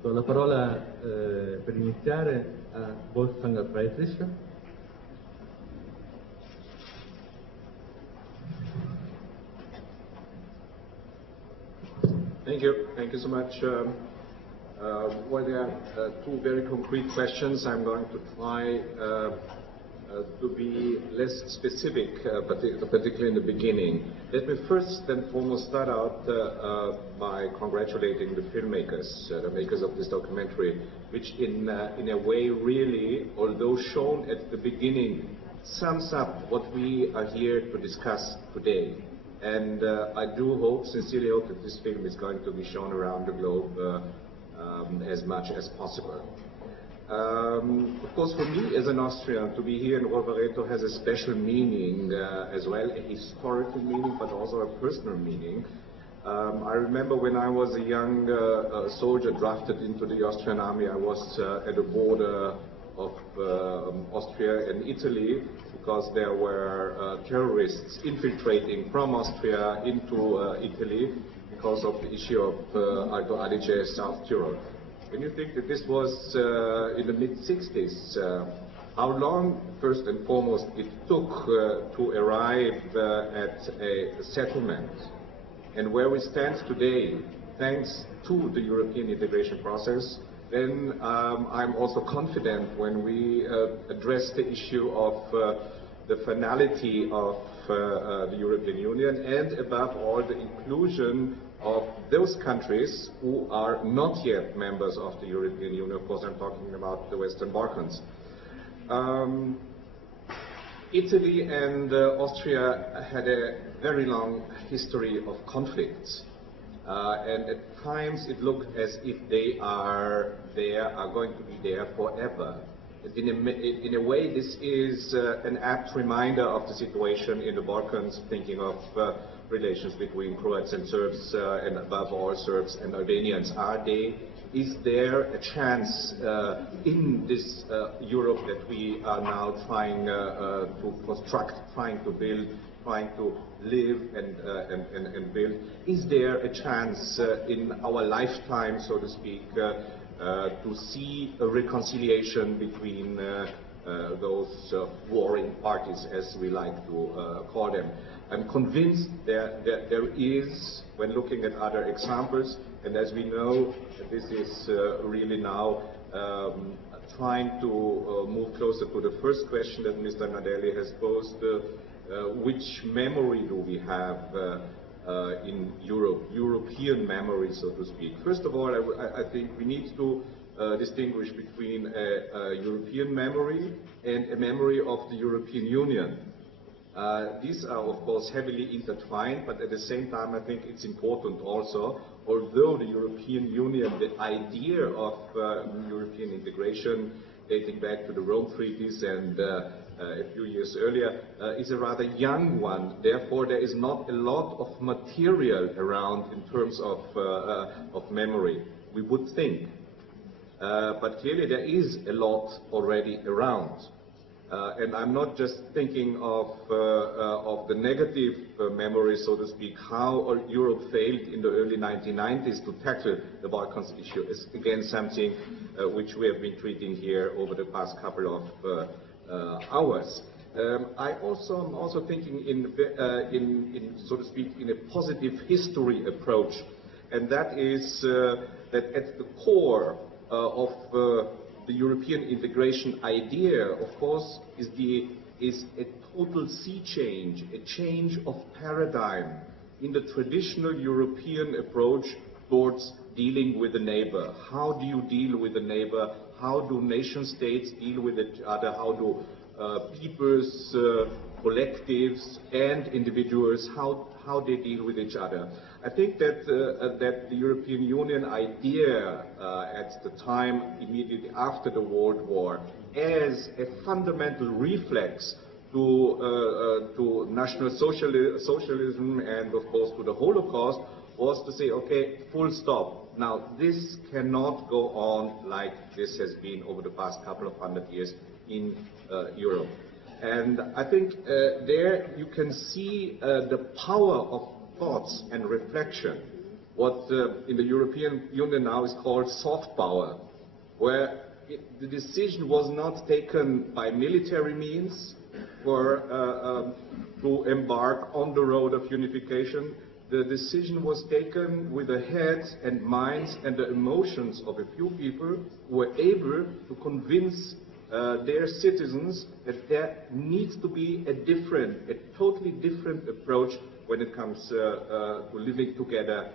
Do la parola per iniziare a Wolfgang Friedrich. Thank you so much. Well, there are two very concrete questions. I'm going to try to be less specific, particularly in the beginning. Let me first and foremost start out by congratulating the filmmakers, the makers of this documentary, which in a way really, although shown at the beginning, sums up what we are here to discuss today. And I do hope, sincerely hope, that this film is going to be shown around the globe as much as possible. Of course, for me as an Austrian, to be here in Rovereto has a special meaning as well, a historical meaning, but also a personal meaning. I remember when I was a young soldier drafted into the Austrian army, I was at the border of Austria and Italy, because there were terrorists infiltrating from Austria into Italy because of the issue of Alto Adige, South Tyrol. When you think that this was in the mid-60s, how long, first and foremost, it took to arrive at a settlement, and where we stand today, thanks to the European integration process, then I'm also confident when we address the issue of the finality of the European Union, and above all the inclusion of those countries who are not yet members of the European Union. Of course, I'm talking about the Western Balkans. Italy and Austria had a very long history of conflicts. And at times it looked as if they are going to be there forever. In a way, this is an apt reminder of the situation in the Balkans, thinking of relations between Croats and Serbs, and above all Serbs and Albanians. Is there a chance in this Europe that we are now trying to construct, trying to build, trying to live and build? Is there a chance in our lifetime, so to speak, to see a reconciliation between those warring parties, as we like to call them? I'm convinced that there is, when looking at other examples, and as we know, this is really now trying to move closer to the first question that Mr. Nadelli has posed. Which memory do we have in Europe, European memory, so to speak? First of all, I think we need to distinguish between a European memory and a memory of the European Union. These are, of course, heavily intertwined, but at the same time, I think it's important also, although the European Union, the idea of European integration dating back to the Rome Treaties and a few years earlier, is a rather young one. Therefore, there is not a lot of material around in terms of memory, we would think. But clearly there is a lot already around. And I'm not just thinking of the negative memory, so to speak, how Europe failed in the early 1990s to tackle the Balkans issue. Is again something which we have been treating here over the past couple of hours. I'm also thinking in so to speak, in a positive history approach, and that is that at the core of the European integration idea, of course, is a total sea change, a change of paradigm in the traditional European approach towards dealing with the neighbor. How do you deal with the neighbor? How do nation states deal with each other? How do peoples, collectives, and individuals, how they deal with each other? I think that the European Union idea at the time immediately after the World War, as a fundamental reflex to National Socialism and, of course, to the Holocaust, was to say, okay, full stop. Now, this cannot go on like this has been over the past couple of hundred years in Europe. And I think there you can see the power of thoughts and reflection what in the European Union now is called soft power, where the decision was not taken by military means to embark on the road of unification. The decision was taken with the heads and minds and the emotions of a few people who were able to convince their citizens that there needs to be a totally different approach when it comes to living together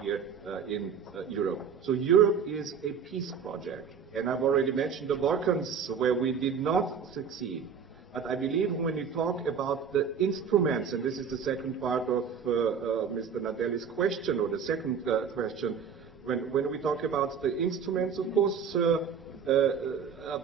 here in Europe. So Europe is a peace project. And I've already mentioned the Balkans, where we did not succeed. But I believe when you talk about the instruments, and this is the second part of Mr. Nadelli's question, or the second question, when we talk about the instruments, of course,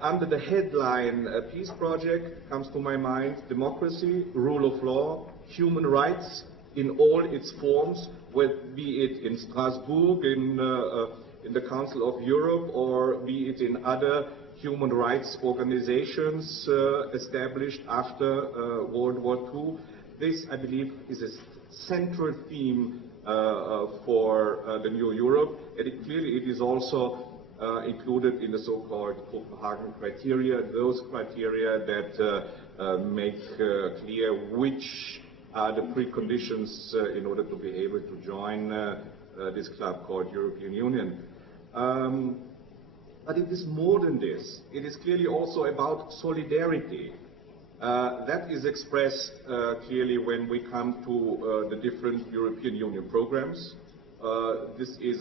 under the headline Peace Project comes to my mind democracy, rule of law, human rights in all its forms, be it in Strasbourg, in the Council of Europe, or be it in other human rights organizations established after World War II. This, I believe, is a central theme for the new Europe, and clearly it is also included in the so-called Copenhagen criteria, those criteria that make clear which are the preconditions in order to be able to join this club called European Union. But it is more than this. It is clearly also about solidarity. That is expressed clearly when we come to the different European Union programs. This is,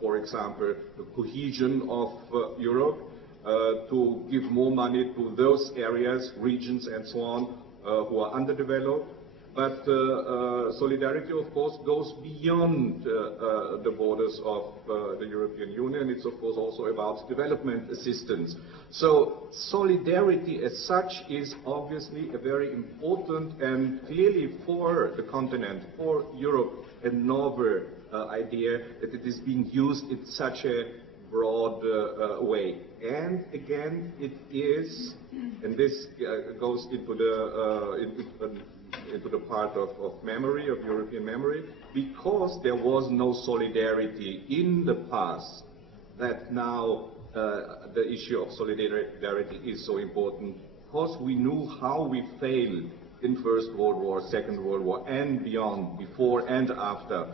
for example, the cohesion of Europe, to give more money to those areas, regions and so on, who are underdeveloped. But solidarity, of course, goes beyond the borders of the European Union. It's, of course, also about development assistance. So solidarity as such is obviously a very important and clearly for the continent, for Europe, a novel idea that it is being used in such a broad way. And again, it is, and this goes into the part of memory, of European memory, because there was no solidarity in the past, that now the issue of solidarity is so important, because we knew how we failed in First World War, Second World War, and beyond, before and after,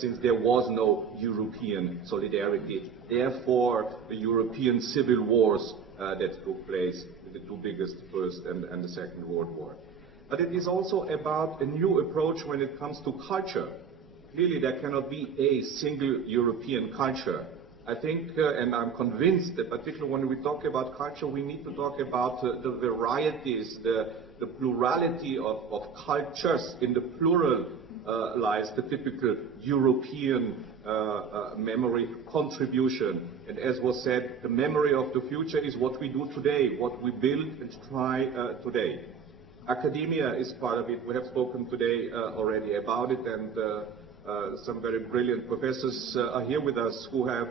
since there was no European solidarity. Therefore, the European civil wars that took place, the two biggest, First and the Second World War. But it is also about a new approach when it comes to culture. Clearly, there cannot be a single European culture. I think, and I'm convinced that particularly when we talk about culture, we need to talk about the varieties, the plurality of cultures. In the plural lies the typical European memory contribution. And as was said, the memory of the future is what we do today, what we build and try today. Academia is part of it. We have spoken today already about it, and some very brilliant professors are here with us who have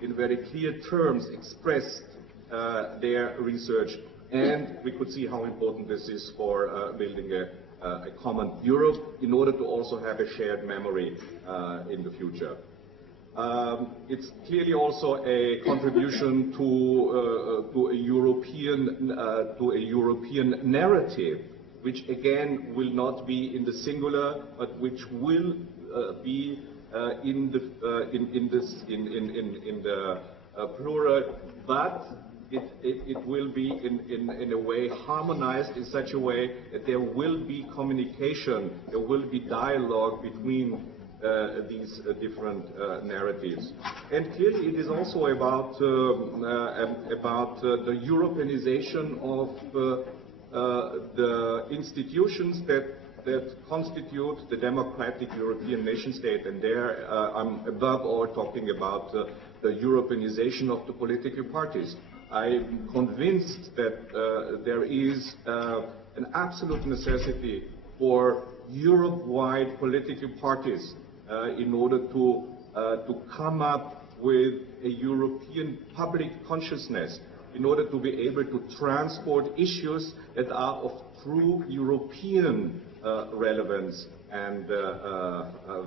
in very clear terms expressed their research, and we could see how important this is for building a common Europe in order to also have a shared memory in the future. It's clearly also a contribution to a European narrative, which again will not be in the singular, but which will be in the plural, but it will be in a way harmonized in such a way that there will be communication, there will be dialogue between these different narratives. And clearly it is also about the Europeanization of the institutions that constitute the democratic European nation state. And there I'm above all talking about the Europeanization of the political parties. I'm convinced that there is an absolute necessity for Europe-wide political parties in order to come up with a European public consciousness, in order to be able to transport issues that are of true European relevance and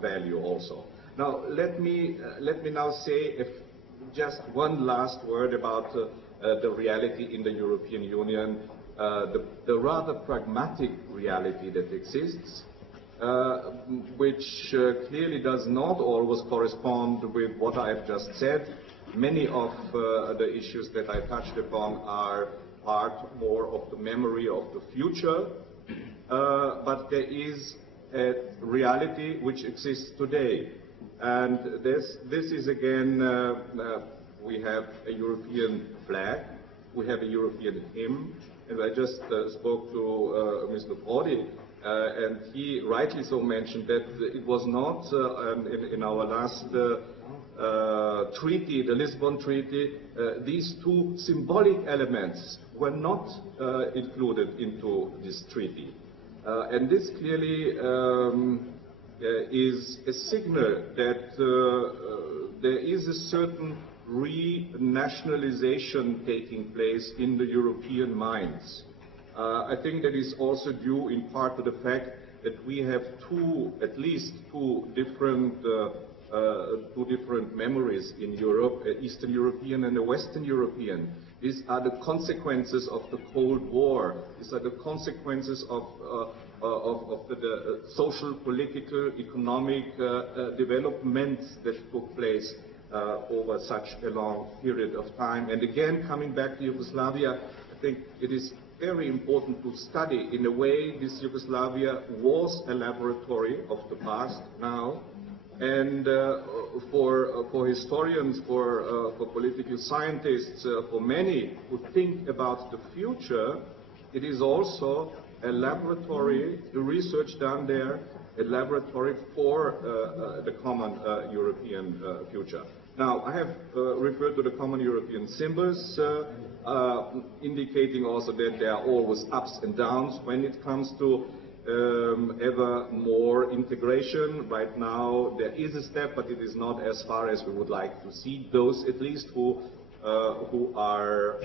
value also. Now, let me now say just one last word about the reality in the European Union, the rather pragmatic reality that exists, which clearly does not always correspond with what I've just said. Many of the issues that I touched upon are part more of the memory of the future, but there is a reality which exists today. And this is again, we have a European flag, we have a European hymn, and I just spoke to Mr. Prodi, and he rightly so mentioned that it was not in our last treaty, the Lisbon Treaty, these two symbolic elements were not included into this treaty. And this clearly is a signal that there is a certain renationalization taking place in the European minds. I think that is also due in part to the fact that we have at least two different memories in Europe, an Eastern European and a Western European. These are the consequences of the Cold War. These are the consequences of the social, political, economic developments that took place over such a long period of time. And again, coming back to Yugoslavia, I think it is very important to study. In a way, this Yugoslavia was a laboratory of the past now. And for historians, for political scientists, for many who think about the future, it is also a laboratory, the research done there, a laboratory for the common European future. Now, I have referred to the common European symbols, indicating also that there are always ups and downs when it comes to ever more integration. Right now, there is a step, but it is not as far as we would like to see. Those, at least, who are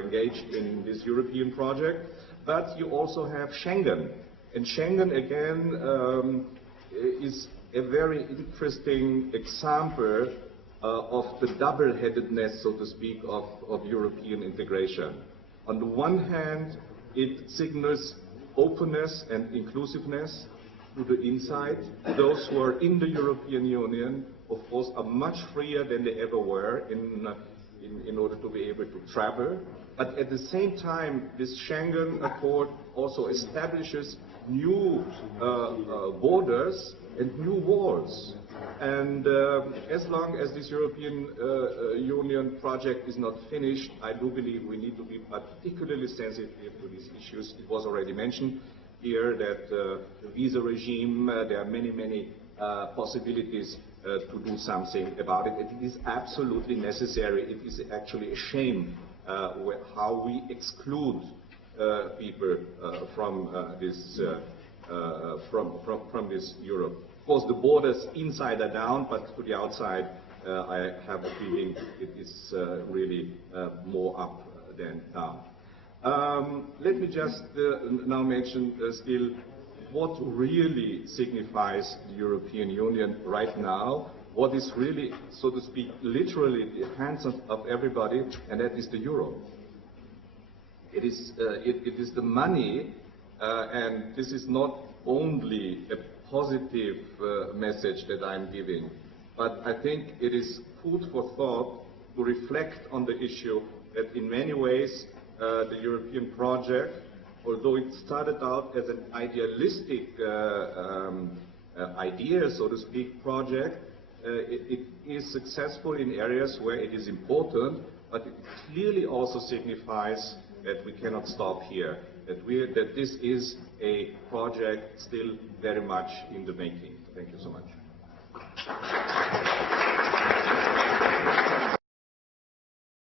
engaged in this European project. But you also have Schengen, and Schengen again is a very interesting example of the double-headedness, so to speak, of European integration. On the one hand, it signals openness and inclusiveness to the inside. Those who are in the European Union, of course, are much freer than they ever were in order to be able to travel. But at the same time, this Schengen Accord also establishes new borders and new walls. And as long as this European Union project is not finished, I do believe we need to be particularly sensitive to these issues. It was already mentioned here that the visa regime, there are many, many possibilities to do something about it. It is absolutely necessary. It is actually a shame how we exclude people from this Europe. Of course, the borders inside are down, but to the outside, I have a feeling it is really more up than down. Let me just now mention still what really signifies the European Union right now, what is really, so to speak, literally the hands of everybody, and that is the euro. It is the money, and this is not only a positive message that I'm giving, but I think it is food for thought to reflect on the issue that in many ways the European project, although it started out as an idealistic idea, so to speak, project, it is successful in areas where it is important, but it clearly also signifies that we cannot stop here, that this is a project still very much in the making. Thank you so much.